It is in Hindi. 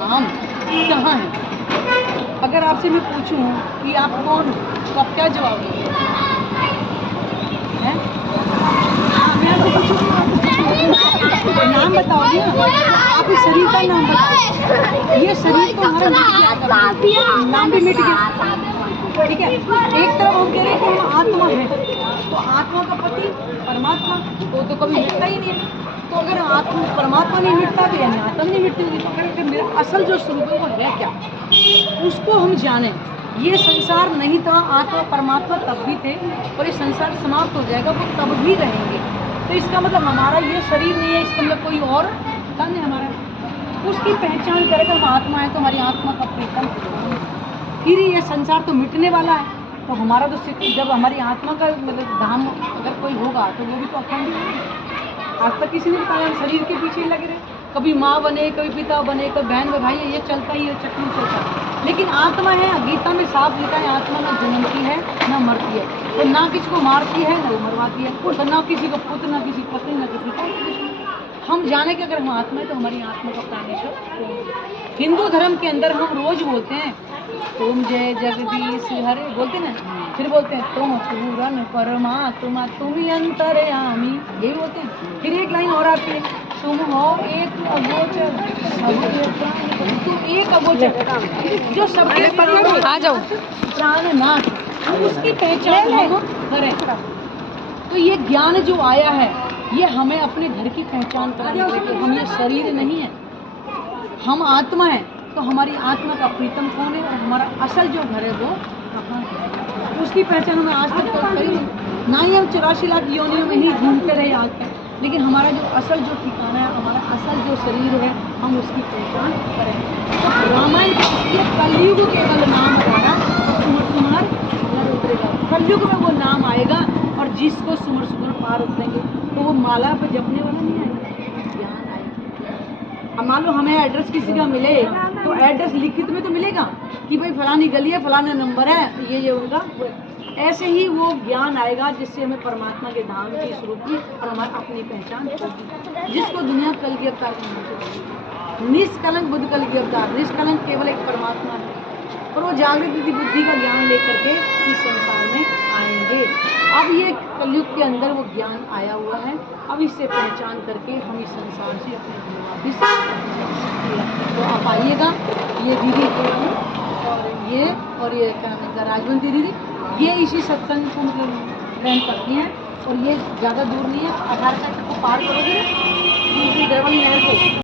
धाम कहाँ है? अगर आपसे मैं पूछूं कि आप कौन हो तो आप क्या जवाब दोगे? हैं? मैं आपसे पूछूंगी, आपको नाम बताओ ना, आप इस शरीर का नाम बताओ। ये शरीर तो हमारा मिट गया, नाम भी मिट गया, ठीक है। एक तरफ हम कह रहे हैं कि हम आत्मा है, तो आत्मा का पति परमात्मा तो कभी मिटता ही नहीं है। तो अगर आत्मा परमात्मा नहीं मिटता तो यानी आत्मा नहीं मिटती होगी। तो अगर मेरा असल जो स्वरूप है वो है क्या, उसको हम जाने। ये संसार नहीं था, आत्मा परमात्मा तब भी थे, और ये संसार समाप्त हो जाएगा, वो तब भी रहेंगे। तो इसका मतलब हमारा ये शरीर नहीं है, इसका मतलब कोई और तन है हमारा। उसकी पहचान करेगा हम आत्मा है, तो हमारी आत्मा का प्रीतम फिर ये संसार तो मिटने वाला है। तो हमारा तो जब हमारी आत्मा का मतलब धाम अगर कोई होगा तो वो भी तो अखंड है। आज तक किसी ने बताया, शरीर के पीछे लगे रहे, कभी माँ बने, कभी पिता बने, कभी बहन भाई है, ये चलता ही है, चक्री चलता है। लेकिन आत्मा है, गीता में साफ लिखा है, आत्मा ना जन्मती है ना मरती है, तो ना किसी को मारती है ना मरवाती है, तो ना किसी को पुत्र, ना किसी पत्नी, ना किसी को। हम जाने कि अगर हम आत्मा है तो हमारी आत्मा का प्राणेश्वर। हिंदू धर्म के अंदर हम रोज बोलते हैं तुम जय जगदीश हरे, बोलते ना, फिर बोलते हैं तुम पूरन परमात्मा तुम ही अंतर्यामी, यही बोलते हैं। फिर एक लाइन और आती है, तुम हो एक अगोचर तुम एक अगोचर जो सबके आ जाओ प्राणनाथ, उसकी पहचान हम करें। तो ये ज्ञान जो आया है ये हमें अपने घर की पहचान कराने के लिए, हम ये शरीर नहीं है, हम आत्मा है। तो हमारी आत्मा का प्रीतम कौन है और हमारा असल जो घर है वो कहाँ है, उसकी पहचान हमें आज तक तो करी नहीं। ना ही हम 84 लाख योनियों में ही घूमते रहे आज तक, लेकिन हमारा जो असल जो ठिकाना है, हमारा असल जो शरीर है, हम उसकी पहचान करें। तो रामायण ये कलयुग केवल नाम आया, सुमर सुमर नर उतरेगा। कलयुग में वो नाम आएगा और जिसको सुमर सुमर पार उतरेंगे, तो वो माला पे जपने वाला नहीं आएगा, ज्ञान आएगा। अब मान लो हमें एड्रेस किसी का मिले तो एड्रेस लिखित में तो मिलेगा कि भाई फलानी गली है, फलाना नंबर है, ये होगा। ऐसे ही वो ज्ञान आएगा जिससे हमें परमात्मा के धाम की स्वरूप की और हमारी अपनी पहचान होगी, जिसको दुनिया कल की अवतार कहती। निष्कलंक बुद्ध कल की अवतार, निष्कलंक केवल एक परमात्मा है, और वो जागृत बुद्धि का ज्ञान लेकर के इस संसार में आएंगे। अब ये कलयुग के अंदर वो ज्ञान आया हुआ है, अब इससे पहचान करके हम इस संसार से अपने वापिस तो आप आइएगा। ये दीदी और ये क्या नाम है राजवंती दीदी, ये इसी सत्संग को मतलब ग्रहण करती हैं, और ये ज़्यादा दूर नहीं है, 18 सेक्टर को पार करोगे ना, डबल नहर को